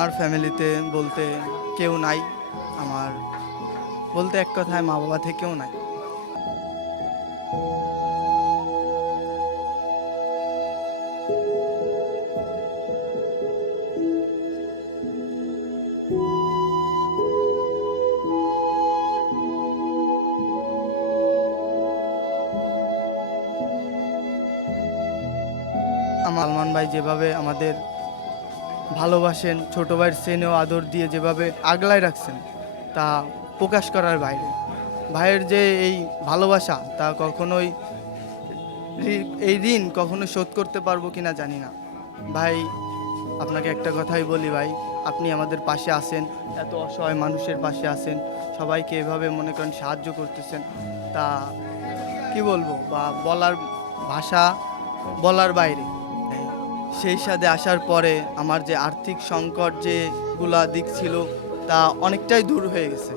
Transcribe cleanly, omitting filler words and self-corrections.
আমার ফ্যামিলিতে বলতে কেউ নাই। আমার বলতে এক কথায় মা বাবা থেকেও নাই। আমার সালমান ভাই যেভাবে আমাদের ভালোবাসেন, ছোট ভাইয়ের স্নেহ আদর দিয়ে যেভাবে আগলায় রাখছেন, তা প্রকাশ করার বাইরে। ভাইয়ের যে এই ভালোবাসা, তা কখনোই এই ঋণ কখনো শোধ করতে পারবো কিনা জানি না। ভাই, আপনাকে একটা কথাই বলি ভাই, আপনি আমাদের পাশে আছেন, এত অসহায় মানুষের পাশে আছেন, সবাইকে এভাবে মনে করেন সাহায্য করতেছেন। তা কি বলবো, বা বলার ভাষা বলার বাইরে। সেই সাথে আসার পরে আমার যে আর্থিক সংকট যেগুলা দিক ছিল, তা অনেকটাই দূর হয়ে গেছে।